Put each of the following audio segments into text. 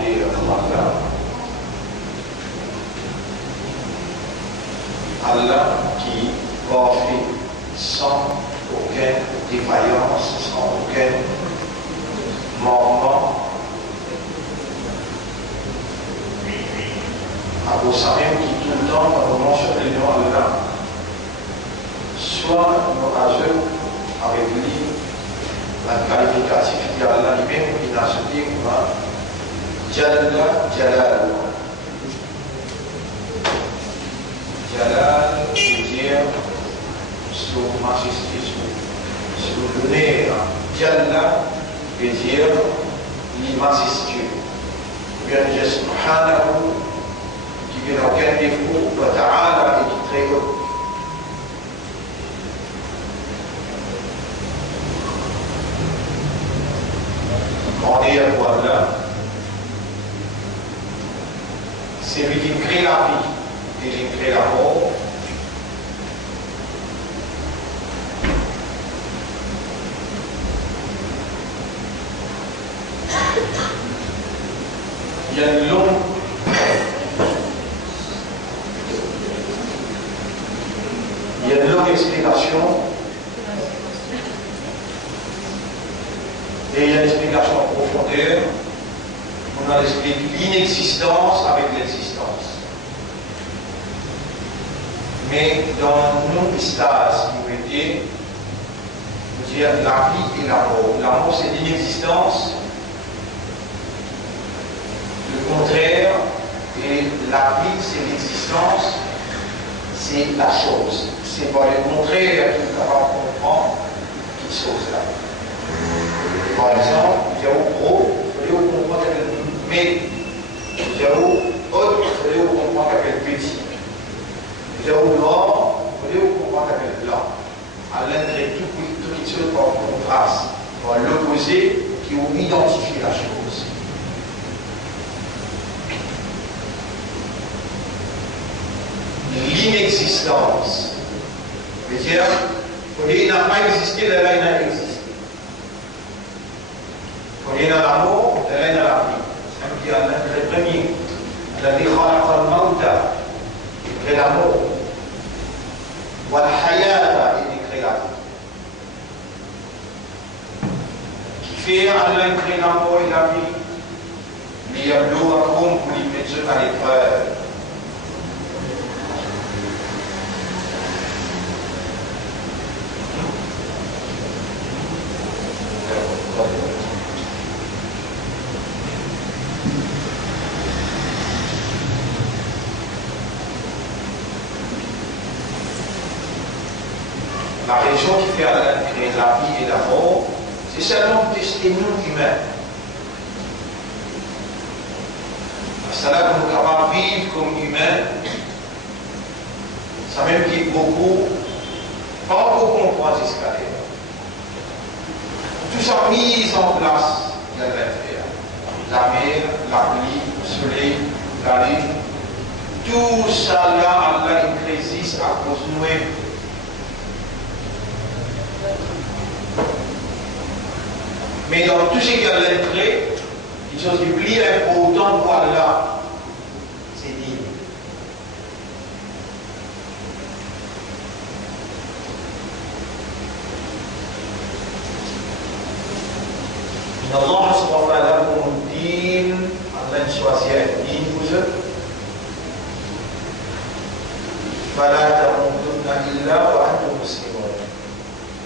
demander Allah. Allah qui parfait, sans aucune défaillance, sans aucun manquement. Abu Salim qui tout le temps, quand on mentionne le nom Allah, soit nous rajoutons avec lui la qualificatif d'Allah lui-même, il a ce dit Jalla Jalal. Jalal veut dire sous majesté, sous l'honneur. Jalla veut dire majestueux. Bien dire Subhanahu, qui n'a aucun défaut, wa Ta'ala, et qui est très haut. On est à voir là. C'est lui qui crée la vie et qui crée la mort. Il y a une longue explication et il y a une explication en profondeur. On a expliqué l'inexistence avec l'existence. Mais dans nos stages, il veut dire la vie et la mort. La mort, c'est l'inexistence. Le contraire, et la vie, c'est l'existence, c'est la chose. C'est pas le contraire qui est capable de comprendre une chose là. Par exemple, zéro pro, il faut comprendre quel mais zéro haute, il faut comprendre quel petit. Zéro noir, il faut comprendre quel blanc. À l'intérieur, toute chose par contraste, par l'opposé qui vous identifie la chose. L'inexistence veut dire qu'il n'a pas existé, de là il n'a existé. Quand il y a l'amour, de là il y a la vie. C'est un qui est le premier. La vie khalaqa al-mawta, il crée l'amour. Wa al-hayata, il crée la vie. Qui fait Allah, il crée l'amour et la vie. Liyabluwakum, pour les mettre à l'épreuve. La raison qui fait créer la vie et la mort, c'est seulement tester nous humains. C'est là que nous sommes capables de vivre comme humains. Ça même dit beaucoup, pas beaucoup comprendre jusqu'à là. Tout ça mis en place, il y a l'intérieur. La mer, la pluie, le soleil, la lune, tout ça là, Allah il résiste à cause de nous. Mais dans tout ce qu'il y a l'entrée, une chose qui plus importante pour Allah, c'est dire. Allah subhanahu wa ta'ala pour nous dire, Allah choisit un din pour eux. فلا تموتن إلا وأنتم مسلمون.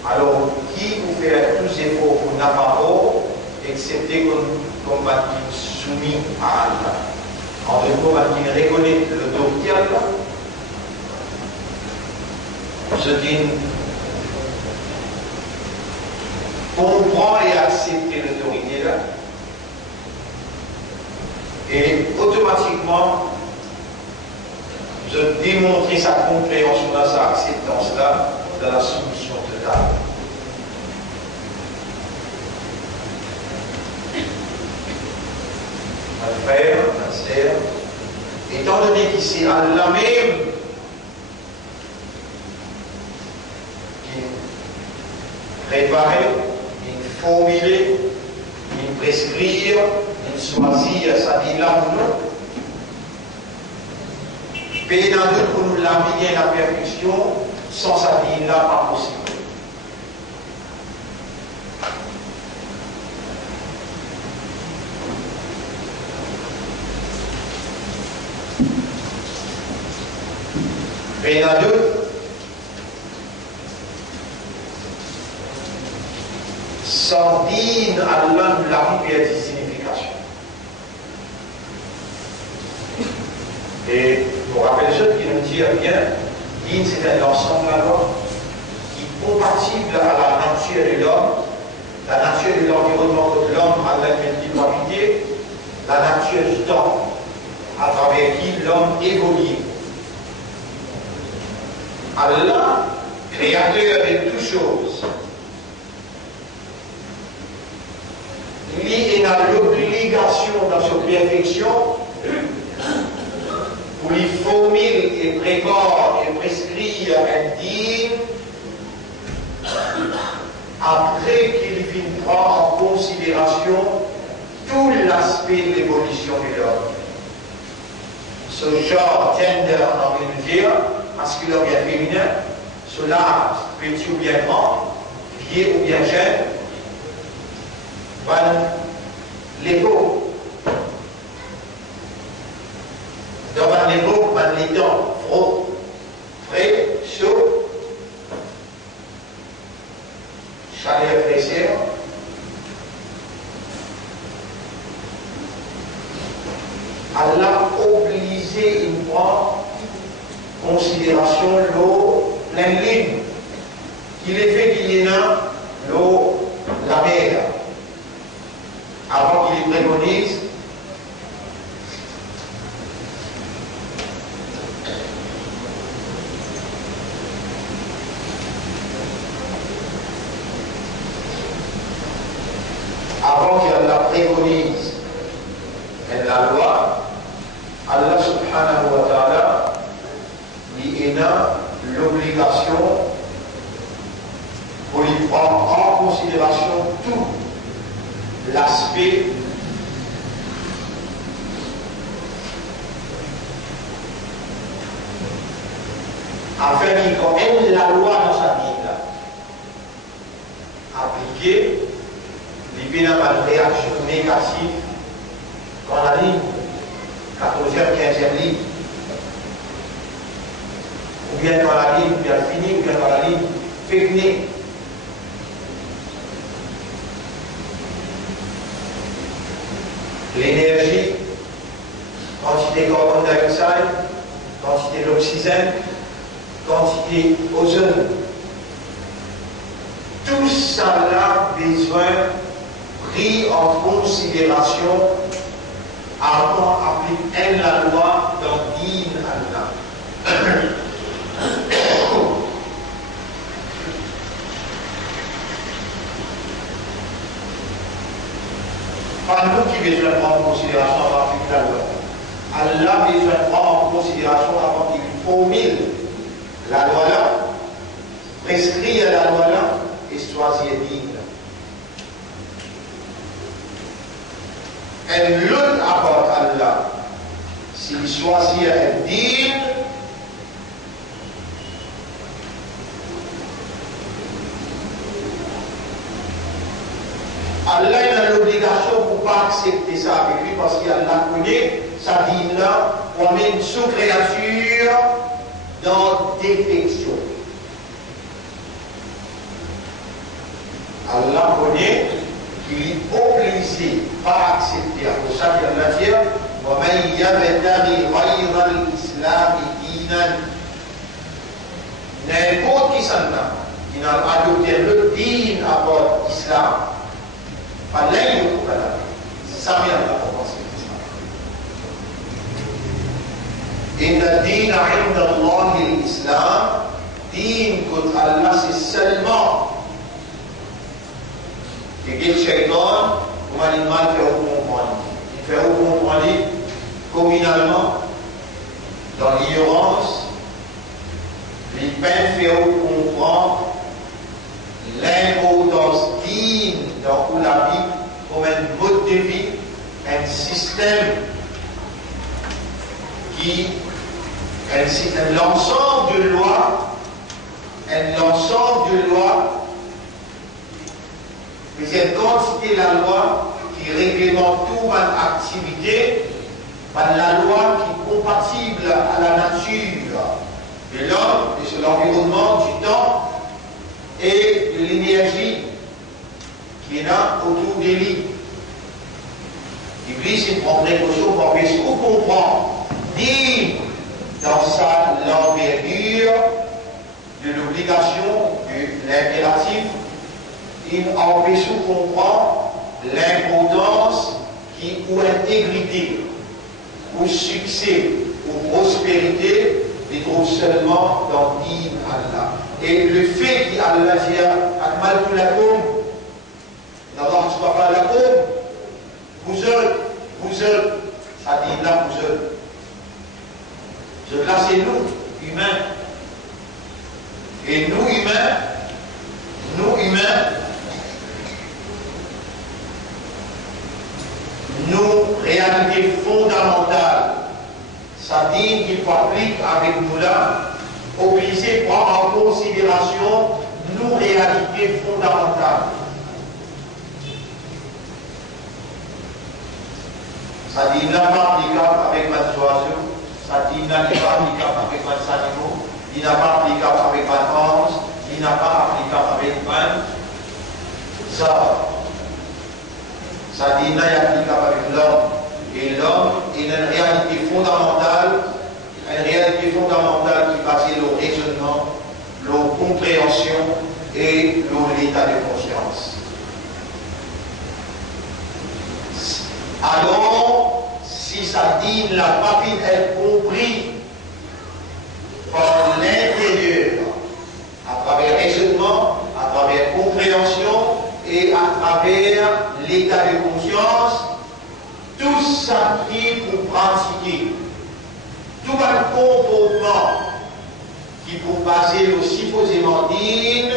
Alors, qui vous fait tous les efforts pour n'avoir excepté comme soumis à Allah. En d'autres qui reconnaît l'autorité d'Allah, ce qui comprend et accepte l'autorité là, et automatiquement, je démontrer sa compréhension dans sa acceptance là, dans la soumission totale. Un frère, ma sœur, étant donné qu'ici Allah même qui préparait, il formulait, il prescrire, il choisir sa vie là ou non. Mais dans d'autres pour nous l'amener à la perfection, sans sa vie là, pas possible. Mais dans d'autres, sans dire à l'homme la vie perd de signification. Et je vous rappelle ceux qui nous disent bien, Dine c'est un ensemble alors qui est compatible à la nature de l'homme, la nature de l'environnement de l'homme avec l'individualité, la nature du temps à travers qui l'homme évolue. Allah, créateur de toutes choses, il a l'obligation dans sa perfection pour lui formuler et prévoir et prescrire un dîme après qu'il vienne prendre en considération tout l'aspect de l'évolution de l'homme. Ce genre gender, on a envie de dire, masculin ou bien féminin, cela, petit ou bien grand, vieux ou bien jeune, l'épaule. Dans l'épaule, les dents, froid, frais, chaud, chaleur, fraîcheur. Allah obligé de prendre en considération l'eau, pleine ligne, qu'il est fait qu'il y ait l'eau, la mer. Avant qu'il les préconise, avant qu'il la préconise la loi, Allah subhanahu wa ta'ala lui a l'obligation pour lui prendre en considération tout l'aspect afin qu'il connaisse la loi dans sa vie appliquer il y a une réaction négative quand la ligne 14e, 15e ligne ou bien dans la ligne bien finie ou bien dans la ligne finie. L'énergie, quantité de carbone dioxyde, quantité d'oxygène, quantité d'ozone. Tout ça a besoin pris en considération avant d'appliquer la loi dans Dîn Allah. Pas nous qui besoin de prendre en considération avant d'appliquer la loi. Allah besoin de prendre en considération avant qu'il formule la loi là, prescrire la loi là et choisir Dîn. Et l'autre apporte Allah, s'il choisit un Dîn, Allah a l'obligation pour ne pas accepter ça avec lui parce qu'Allah connaît sa Dîn là comme une sous-créature dans défection. Allah connaît qu'il est obligé par accepter. Pour ça qu'Allah dit وَمَنْ يَبْتَغِ غَيْرَ الْإِسْلَامِ دِينًا. N'importe qui s'en a, qui n'a adopté le dîn à bord d'Islam, pas l'un ou l'autre, ça vient de la commencer. إِنَّ الدِّينَ عِنْدَ اللَّهِ الْإِسْلَامِ. Dîn contre Allah, c'est seulement que le shaitan, comme l'animal fait au comprendre. Il fait au comprendre communalement, dans l'ignorance, les peines fait au comprendre l'importance digne dans la vie comme un mode un système qui, un ensemble de lois, mais c'est une quantité de la loi qui réglemente toute une activité, la loi qui est compatible à la nature de l'homme, et sur l'environnement, du temps et de l'énergie qui est là autour de lui. L'Église, il prend précaution pour qu'on comprend, dit dans sa l'envergure de l'obligation, de l'impératif, il empêche de comprendre l'importance ou l'intégrité, ou succès, ou prospérité, il trouve seulement dans l'île Allah. Et le fait qu'Allah dit Akmaltu lakum, d'abord tu ne vas pas lakum, vous autres, ça dit là, vous autres. Là, c'est nous, humains. Et nous, humains, nos réalités fondamentales, ça dit qu'il faut appliquer avec nous là, obligé de prendre en considération nos réalités fondamentales. Ça dit n'est pas applicable avec votre oiseau, ça dit n'est pas applicable avec votre animaux, il n'est pas applicable avec votre ange, il n'est pas applicable avec votre ça dit n'est applicable avec l'homme. Et l'homme est une réalité fondamentale qui est basée sur le raisonnement, la compréhension et l'état de conscience. Alors, si ça dit la papine est compris par l'intérieur, à travers raisonnement, à travers compréhension et à travers l'état de conscience, tout ça qui pour pratiquer, tout un comportement qui pour baser aussi supposément digne,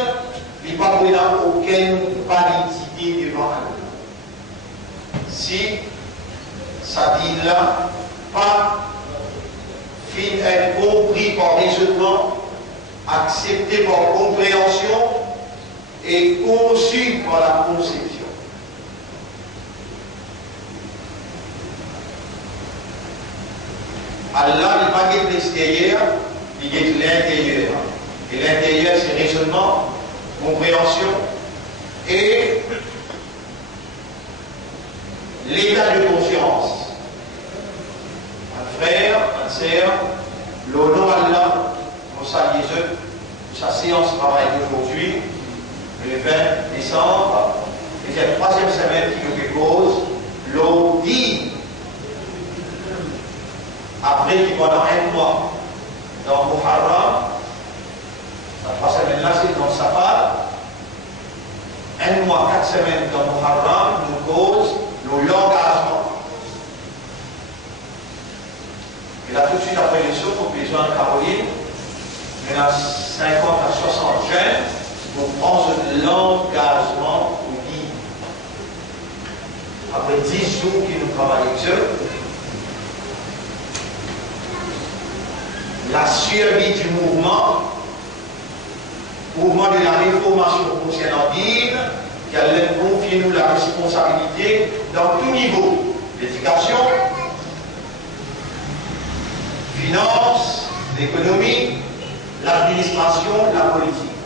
il n'y a pas aucune validité devant nous. Si ça dit là, pas fin être compris par raisonnement, accepté par compréhension et conçu par la conception. Allah n'est pas de l'extérieur, il est de l'intérieur. Et l'intérieur, c'est raisonnement, compréhension et l'état de conscience. Un frère, une sœur, l'honneur à Allah, on salue eux, sa séance travail d'aujourd'hui, le 20 décembre, et c'est la troisième semaine qui nous dépose, l'eau dit, après qu'il pendant un mois, dans Muharram, la 3 semaines-là, c'est dans Safar, un mois, 4 semaines dans Muharram, nous cause l'engagement. Et là, tout de suite après les sauts, pour besoin de Caroline, il y en a 50 à 60 jeunes pour prendre l'engagement au lit. Après 10 jours qu'ils nous travaillent avec eux, la survie du mouvement de la réformation concernant l'île, qui allait confier nous la responsabilité dans tout niveau, l'éducation, finance, l'économie, l'administration, la politique.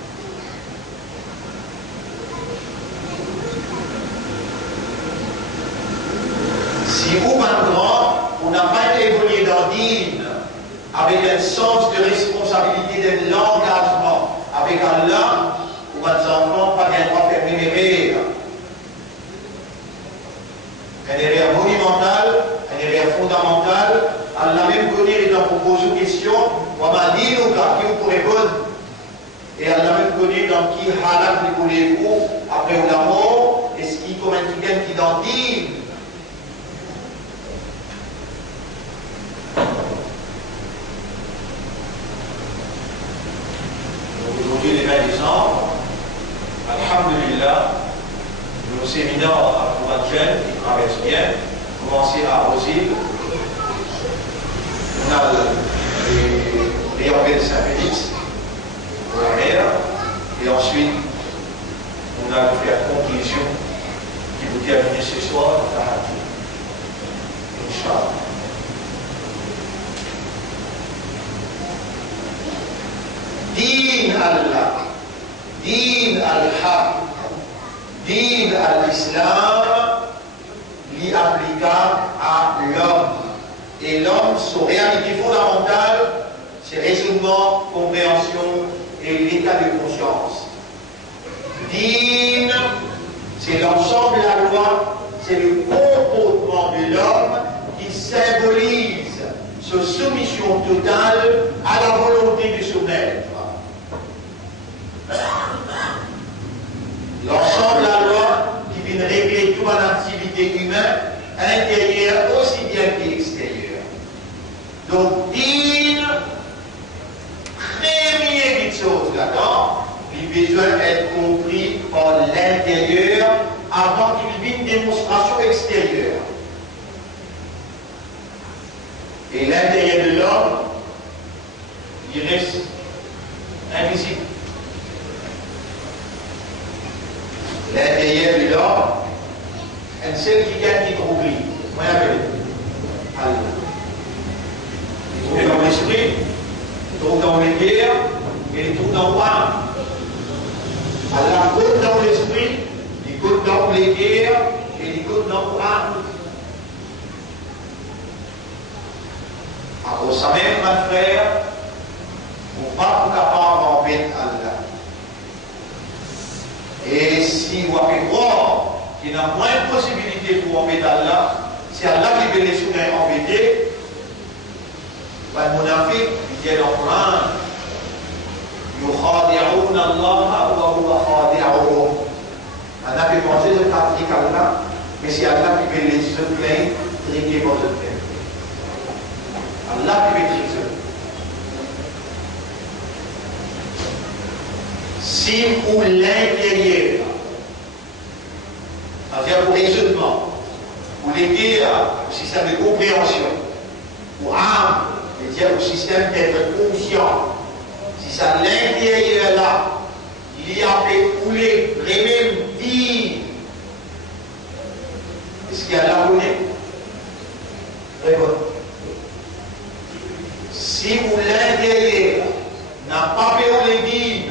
Si vous, maintenant, on n'a pas évolué dans l'île avec un sens de responsabilité, de l'engagement avec Allah, ou votre enfant pas bien droit faire une erreur. Une erreur monumentale, une erreur fondamentale. Allah même connu et dans poser une question, ou m'a dit nous qui vous pourrez répondre. Et Allah même connu dans qui halak les voulez-vous après la mort, et ce qui comme un qui identique. Aujourd'hui, les 20 décembre, alhamdulillah, nos séminaires à Kouranchen qui traversent bien, commencer à arroser. On a les organes de Saint-Félix pour la mer, et ensuite on a fait la conclusion qui vous termine ce soir dans la radio. Inch'Allah. Din Allah, Din al-Haq, Din al-Islam, lui applicable à l'homme. Et l'homme, son réalité fondamentale, c'est raisonnement, compréhension et l'état de conscience. Din, c'est l'ensemble de la loi, c'est le comportement de l'homme qui symbolise sa soumission totale à la volonté de son maître. L'ensemble de la loi qui vient régler toute l'activité humaine, intérieure aussi bien qu'extérieure. Donc, din, première chose là-dedans, il besoin d'être compris par l'intérieur avant qu'il vienne une démonstration extérieure. Et l'intérieur de l'homme, il reste invisible. L'intérieur de l'homme, un seul qui gagne qui oublie. Moi, Allah. Il trouve dans l'esprit, il trouve dans les guerres, et il trouve dans l'âme. Allah compte dans l'esprit, il compte dans les guerres, et il compte dans l'âme. Alors, ça même, mon frère, on n'est pas capable d'embêter Allah. Et si vous avez croire qu'il y a moins de possibilités pour embêter Allah, c'est Allah qui veut les soutenir embêter. Le monafique, il dit dans le Coran, يخادعون الله وهو خادعهم. On a fait penser de pratique Allah, mais c'est Allah qui veut les soutenir, triquer votre tête. Allah qui veut triquer. Si pour l'intérieur, c'est-à-dire pour raisonnement, pour l'aider au système de compréhension, pour âme, c'est-à-dire au système d'être conscient, si ça l'intérieur là, il y a fait couler les mêmes vies, est-ce qu'il y a la monnaie? Très bon. Si pour l'intérieur n'a pas fait les vies,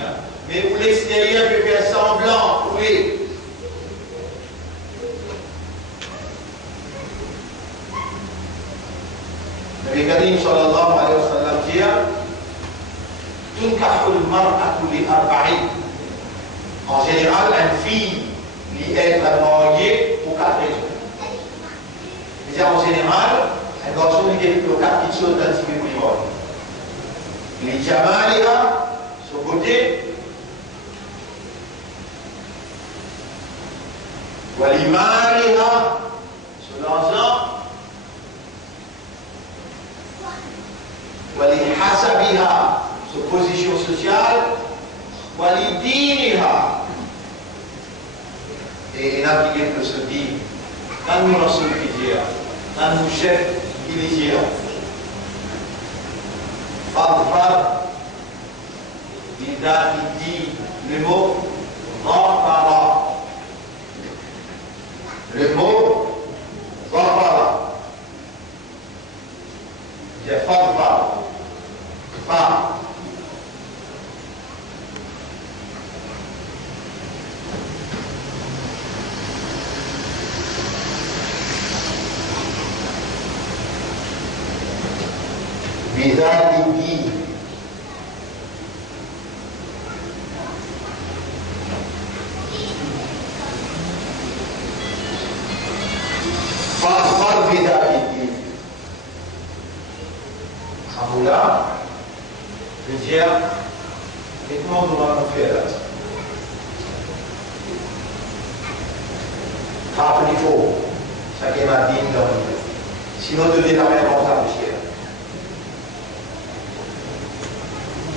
mais où l'extérieur peut faire semblant, oui. Nabi Karim sallallahu alayhi wa sallam dit Tunkahul mar'atu li arba'in. En général, une fille lui est mariée pour 4 raisons. C'est-à-dire, en général, un garçon lui est pour 4 petites choses dans le cycle primordial. Les jamaliha, son côté, Walimariha, son argent, Walihasabiha, sa position sociale, Walidiniha. Et il a dit que se dit, quand nous sommes qui quand nous chefs qui disent, Fadfad, il dit le mot Rafara. Le mot Rafara. C'est Fadfad. Fa. بذات الدين فاظفر بذات الدين. Alhamdulillah, je veux dire, et comment nous allons faire là? Car il faut, chacun a dit dans le livre. Sinon, de déterminer comme ça, monsieur.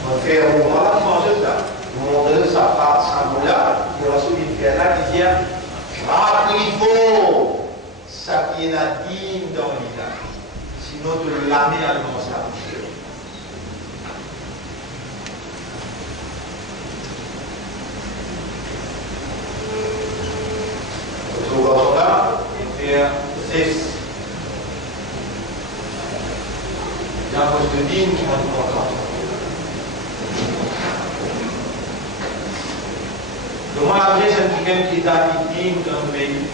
On fait un mouvement qui mange ça. Vous montrez ça par Samoula, qui reçoit une pierre là qui dit il faut, ça qui est dit dîme dans l'île, sinon de l'amener à l'annonce la bouche. Nous là, faire 6. Il y a un poste de dîme qui va nous entendre. Donc, moi, la pièce, c'est quelqu'un qui est à dîme dans le pays.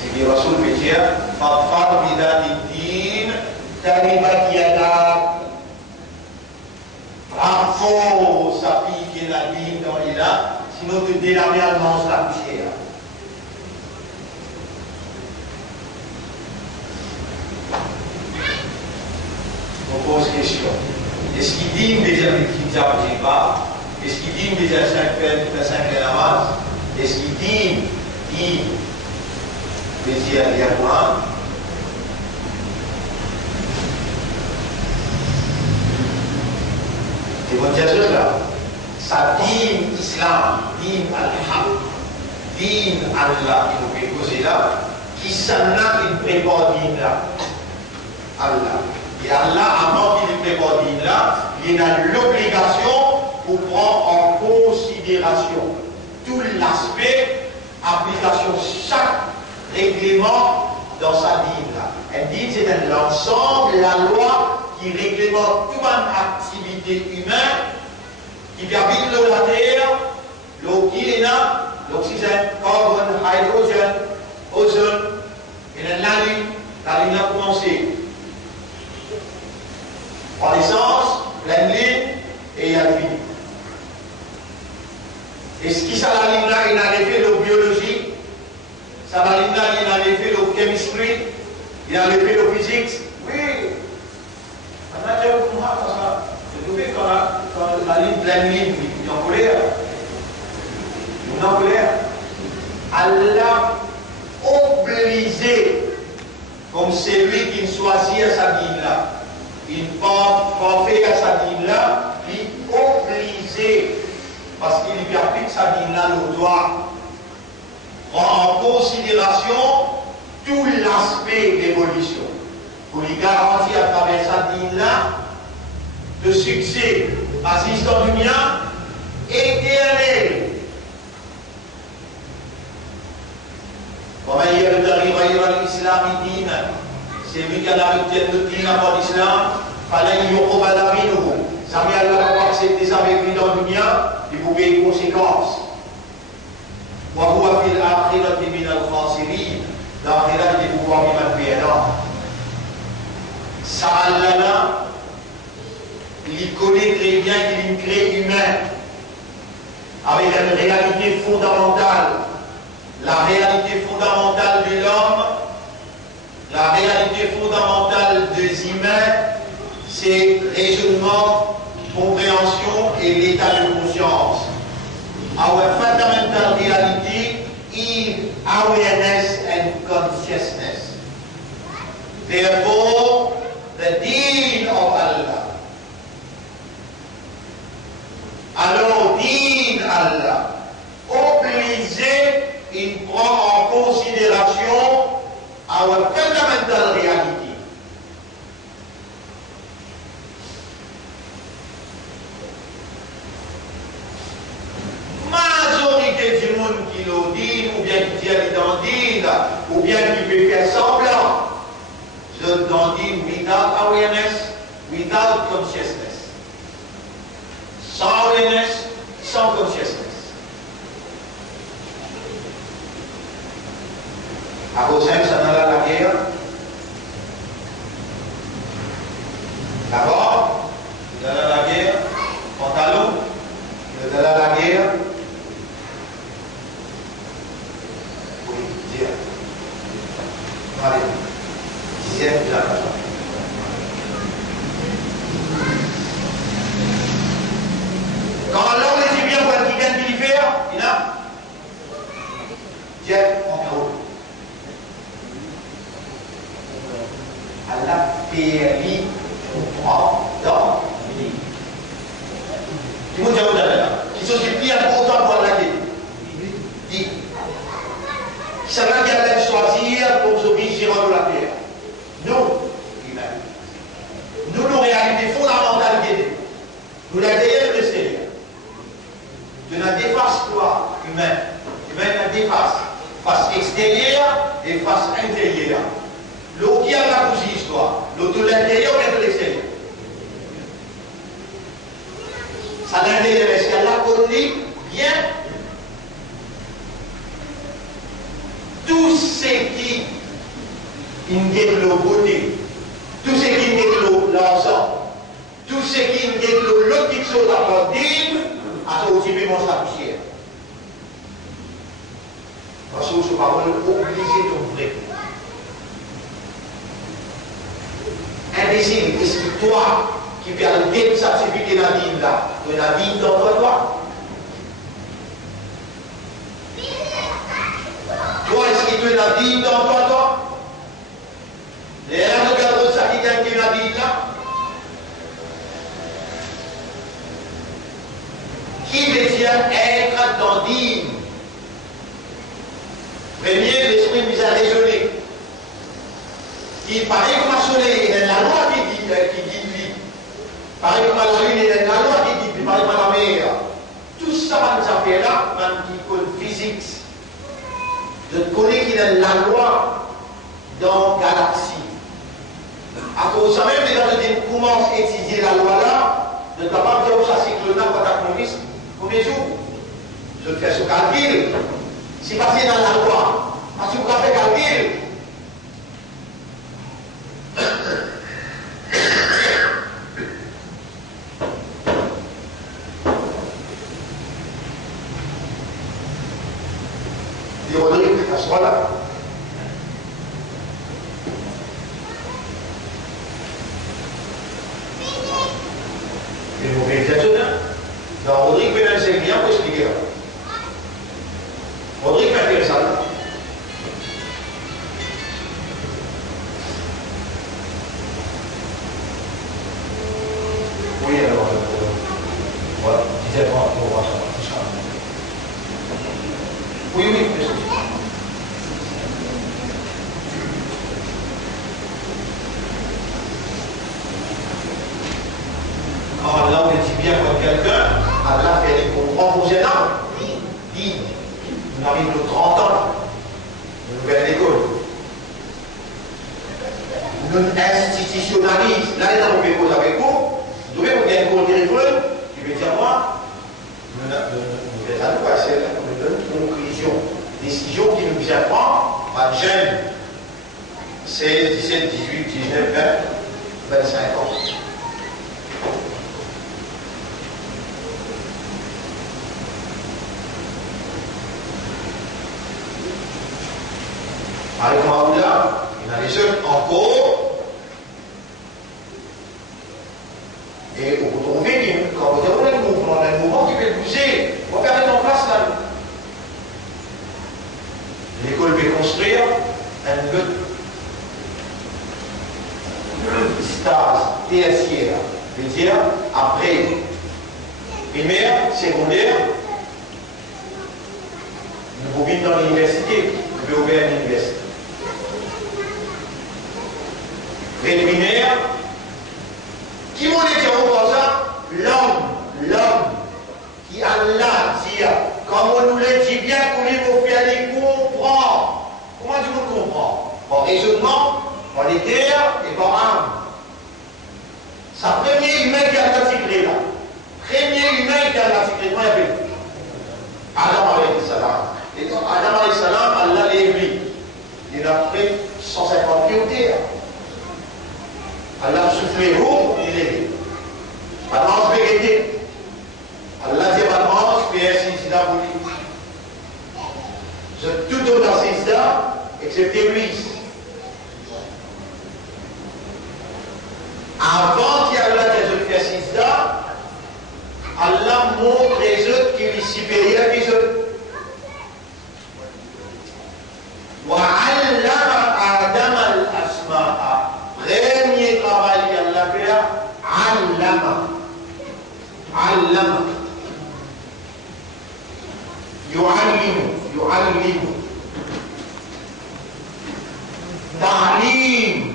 C'est dit Rasoul Bétir, Fadfar bidati din, taribat yadak. Bravo, sa fille qui est la dîme dans les là, sinon tu délamer à l'annonce la poussière. On pose question. Est-ce qu'il dîme déjà les petits arbres qui partent? Est-ce qu'il dîme déjà la 5 namaz? Est-ce qu'il dîme déjà les Coran? Et votre Jésus là, ça dîme islam, dîme al-haq, dîme Allah qui nous fait causer là, qui s'en a qui prépare dîme là, Allah. Et Allah, avant qu'il ne prépare dîme là, il a l'obligation pour prendre en considération tout l'aspect, application chaque règlement dans sa dîme là. Un dîme, c'est un ensemble, la loi qui réglemente toute une activité humaine qui habite la terre, l'eau qui est là, l'oxygène, carbone, hydrogène, ozone, et la lune a commencé. Par l'essence, pleine ligne, et il y a fini. Et ce qui ça la ligne là, il a effet de biologie, ça la ligne là, il a effet de chemistry, il a effet de physique. Oui. On a déjà beaucoup parce que je trouve quand la ligne pleine ligne, il est en colère. Il est en colère. Allah obligé, comme c'est lui qui choisit à sa ligne là. Il pas fait à sa dîme là, il est obligé, parce qu'il lui applique sa dîme là, le doit prendre en considération tout l'aspect d'évolution, pour lui garantir à travers sa dîme là, le succès assistant du mien éternel. ومن يبتغي غير الإسلام دينا c'est lui qui a la rupture de dîme avant l'islam, fallait y reconnaître nous. Jamais Allah va accepter ça avec lui dans le dunya, il faut payer les conséquences. وهو في الآخرة من الخاسرين. L'آخرة est pouvoir vivre bien là. Ça Allah, il connaît très bien qu'il est une créée humaine, avec une réalité fondamentale. La réalité fondamentale de l'homme, la réalité fondamentale des humains, c'est raisonnement, compréhension et l'état de conscience. Our fundamental reality is awareness and consciousness. Therefore, the deen of Allah. Alors, deen Allah, obligé, il prend en considération our fundamental reality. Majorité du monde qui le dit, ou bien qui dit l'identité, ou bien qui peut faire semblant, je t'en dis without awareness, without consciousness. Sans awareness, sans consciousness. Abu Saïd s'en alla à la guerre. D'abord, il alla à la guerre, pantalon, il alla à la guerre. Oui, dire. Allez, dixième déjà. Quand l'homme les Égyptiens voient qu'il vient d'y faire, il a Dieu en haut. Allah périt comprend dans lui. Qui vous dit qui sont plus importants pour la vie. Dit. Ça va qu'il y a choisir pour se viser de la terre. Nous, nous, nos réalités fondamentales, nous la derrière le Seigneur. De la déface quoi humaine. Humaine la déface. Face extérieure et face intérieure. L'eau qui a la couche histoire. L'eau de l'intérieur et de l'extérieur. Ça l'intérieur, est-ce qu'elle l'a connu bien? Tout ce qui indique le beauté, tout ce qui indique l'argent, tout ce qui indique l'autre petite chose à produire, à ce motiver mon poussière. Parce que ce parole obligé de vrai. Imbécile, est-ce que toi qui viens de certifier la vie là, de la vie dans toi? Toi, est-ce que tu es la vie dans toi? Les gens regardent ça qui gagne la vie là. Qui veut dire être dans digne? Premier, l'esprit mis à raisonner. Il paraît comme un soleil, il y a la loi qui dit lui. Pareil comme la lune, il y a la loi qui dit lui. Pareil comme la mer. Tout ça, nous appelle là, même qui code physique. Je connais qu'il y a la loi dans la galaxie. À cause de ça même, quand tu commences à étudier la loi là, de ne pas dire que ça c'est que le protagoniste, combien de jours? Je le fais ce calcul. C'est passé dans la loi. Parce que vous avez fait calcul. Et on dirait que ça soit là. Et vous voyez ça, donc Rodrigue Pénal, c'est bien pour expliquer. Rodrigue est intéressant. Oui, alors, voilà, disais-moi, on va voir ça. Oui, oui, bien sûr. Alors là, on dit bien comme quelqu'un, Allah fait les comprendre aux jeunes hommes. Dit, on arrive de 30 ans, une nouvelle école. Nous institutionnalisons. Là, on fait cause avec vous. Vous devez vous dire un téléphone qui veut dire moi, nous allons passer une conclusion, décision qui nous vient prendre à jeunes, 16, 17, 18, 19, 20, 25 ans. Avec Maoula, il y en a des jeunes encore. Et vous trouvez quand vous avez un mouvement qui peut bouger, vous va faire en place là. L'école peut construire un stage tertiaire, veut dire après primaire, secondaire, nous vivons dans l'université, nous pouvons ouvrir une université. Préliminaire, qui m'ont dit comme ça, l'homme, qui Allah dit, comme on nous le dit bien, comment il faut faire les comprendre. Comment tu veux comprendre? Par raisonnement, par les terres et par âme. C'est le premier humain qui a l'article là. Premier humain qui a l'article, comment il appelle? Adam alayhi salam. Et donc, Adam alayhi salam, Allah l'a élevé. Il a pris 150 pieds au terre. Allah soufflé haut, il est. Maintenant, je vais guetter. Allah dit maintenant, je fais un sida pour lui. Je tout donne dans sida, excepté lui. Avant qu'il y ait Allah qui a fait sida, Allah montre les autres qui sont supérieurs que les autres. وعلم آدم الأسماء. Premier travail qu'Allah fait, allama. يعلم تعليم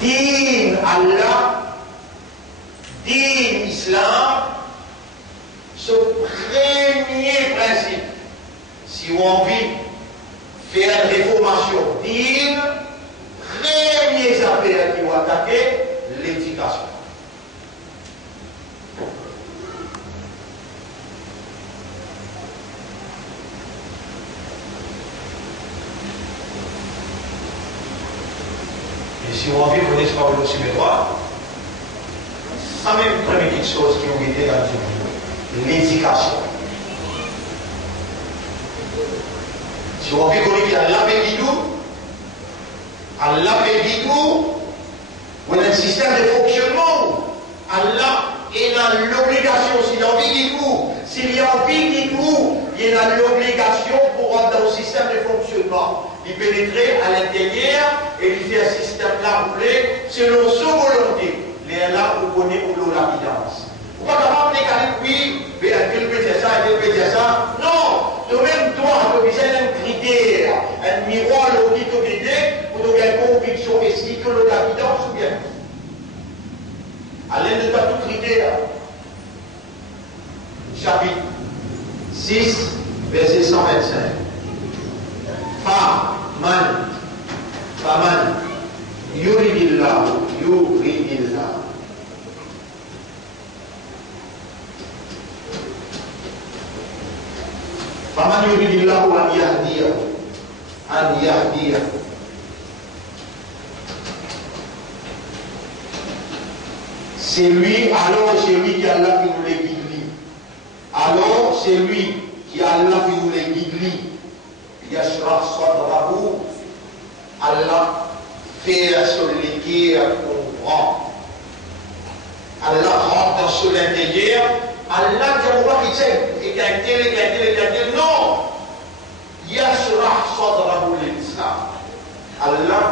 دين Allah, دين Islam, ce premier principe, si on a envie de faire une réformation dine, premier affaire qui vont attaquer, l'éducation. Et si on a envie de connaître par le aussi mes droits, ça même première petite chose qui ont été dans le l'éducation. Si on a envie de connaître Allah Bédidou, on a un système de fonctionnement. Allah est dans l'obligation, s'il a envie de tout, s'il a envie de tout, il est dans l'obligation pour rentrer dans le système de fonctionnement. Il pénétrer à l'intérieur et il fait un système là rouler selon sa volonté. Les là, vous connaissez où la guidance. Vous ne pouvez pas dire oui, mais elle peut dire ça, elle peut dire ça. Non, de même toi, tu as besoin d'un critère, un miroir logique au guidé, pour donner une conviction et si que la guidance ou bien. À l'aide de tout critère, chapitre 6, verset 125. Faman, yuridillah. Faman yuridillah an yahdiya. C'est lui, alors c'est lui qui a Allah qui nous les guide. Alors c'est lui qui a Allah qui nous les guide. Yashrah sadrahu, Allah fait celui qui comprend. Allah rentre dans son intérieur. Allah dit à moi qui sait, et qu'un non. Yashrah sadrahu l'islam. Allah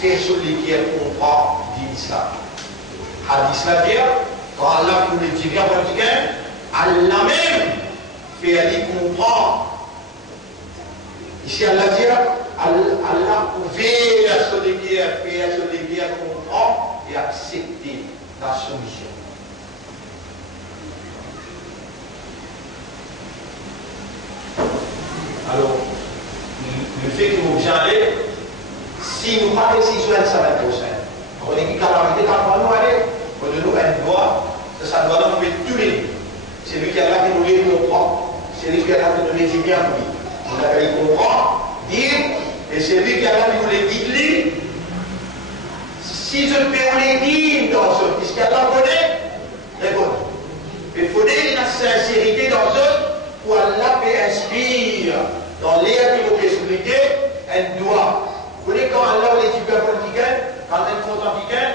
fait celui qui comprend l'islam. Hadith la dire, quand Allah nous le dit bien, Allah même fait aller comprendre. Ici, Allah dit, Allah pouvait à celui qui comprend et accepter la soumission. Alors, le fait que vous allez, si nous pas décision, ça va être au sein. On est qui calamité quand nous allons, on nous un doigt, ça doit nous mettre tous les. C'est lui qui a là qui nous les comprend, c'est lui qui a là qui nous les dit bien oui. On a qu'il comprend, dire, et c'est lui qui a là qui nous les guide. Si je peux les dire dans ce, puisqu'il y a là connaît, répondez. Il faut dire la sincérité dans ce, pour Allah peut inspire dans l'air qui vous expliquer, un doigt. Vous voyez quand Allah les dit bien politique, quand elle compte en piquant,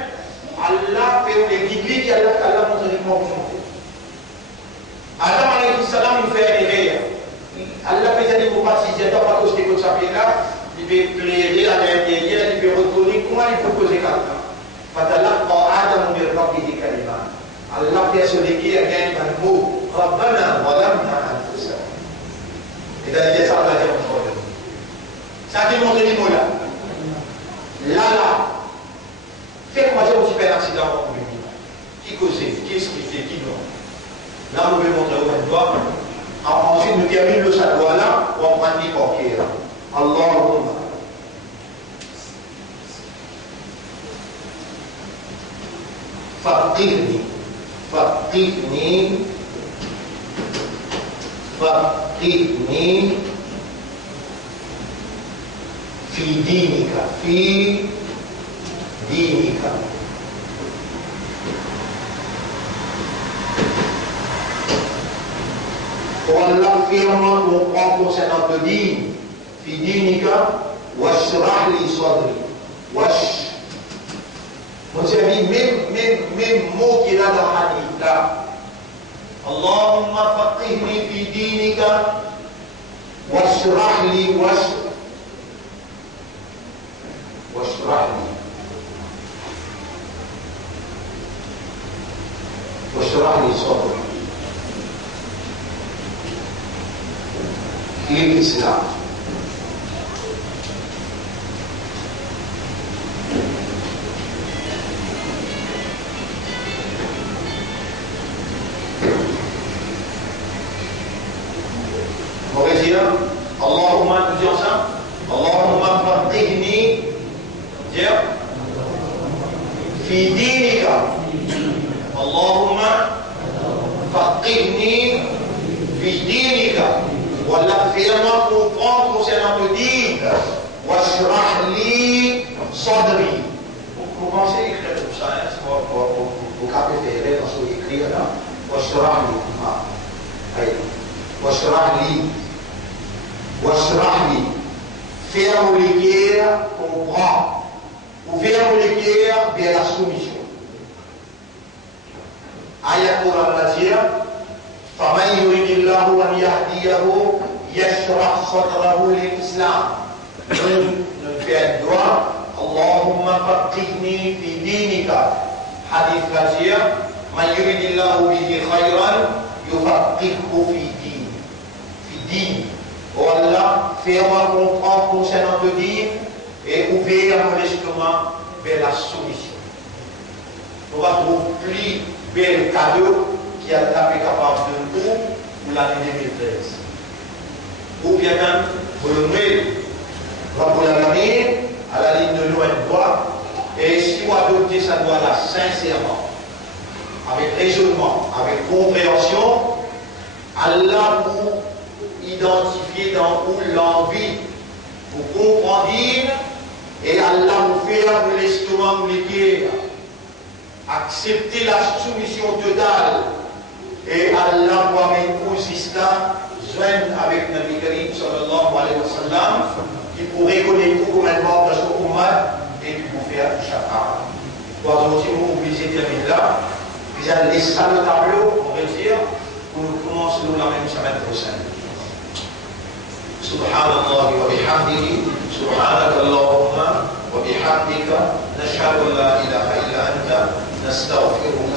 Allah fait les guides qui Allah montre uniquement pour son fait. Adam alayhi salam nous fait errer. Allah peut dire qu'il ne faut pas si j'étais pas cause de sa là, il peut plaider à l'intérieur, il peut retourner comment il faut poser quelqu'un. Fatalah Adam min rabbihi kalima. Allah fait celui qui a gagné un mot. Rabbana wa lamna anfusana. Et dans les ça Allah dit encore. Ça qui montre les mots là. Là. Faites moi dire aussi un accident dans le monde. Qui causait, qui expliquait, qui non. Là, nous pouvons montrer au même doigt. Ensuite, nous terminons le sadoua là, pour en prendre l'hypocrite. Allahumma. Faqihni fi dinika. Pour Allah firme comprend concernant le din, fi dinika, washrah li sadri. Mon ami, même mot qu'il a dans le hadith là. Allahumma faqihni fi dinika, washrah li واشرح لي صدري للإسلام. On va dire Allahumma, nous disons ça, Allahumma faqihni, dire fi dinika, Allahumma faqihni fi dinika, voilà, fais-moi comprendre concernant le din, washrah li sadri. Vous commencez à écrire tout ça, hein, vous capez faire dans ce que vous écrivez là, washrah li, washrah li. واشرح لي faire l'équerre comprend ou faire l'équerre vers la soumission. Ayat Quran va dire فمن يريد الله أن يهديه يشرح صدره للإسلام. Nous fait droit اللهم فقهني في دينك. حديث va dire من يريد الله به خيرا يفقهه في دين. في دين. Oh Allah, fais-moi comprendre concernant le din et ouvrir mon estomac vers la soumission. On va trouver plus bel cadeau qui a été capable de nous pour l'année 2013. Ou bien même pour le Noël, pour l'année à la ligne de loin de droit. Et si on adopte ça doit là sincèrement, avec raisonnement, avec compréhension, Allah pour identifier dans où l'envie, pour comprendre et Allah vous faire de l'estomac liquide, accepter la soumission totale et Allah vous amène au système, joindre avec Nabi Karim sallallahu alayhi wa sallam, qui pourrait connaître comme un membre de son ummat et puis vous faire chakra. Pour aussi vous obligez de terminer là, vous allez laisser ça le tableau, on va dire, pour nous commencer la même semaine prochaine. سبحان الله وبحمده سبحانك اللهم وبحمدك نشهد أن لا إله إلا أنت نستغفرك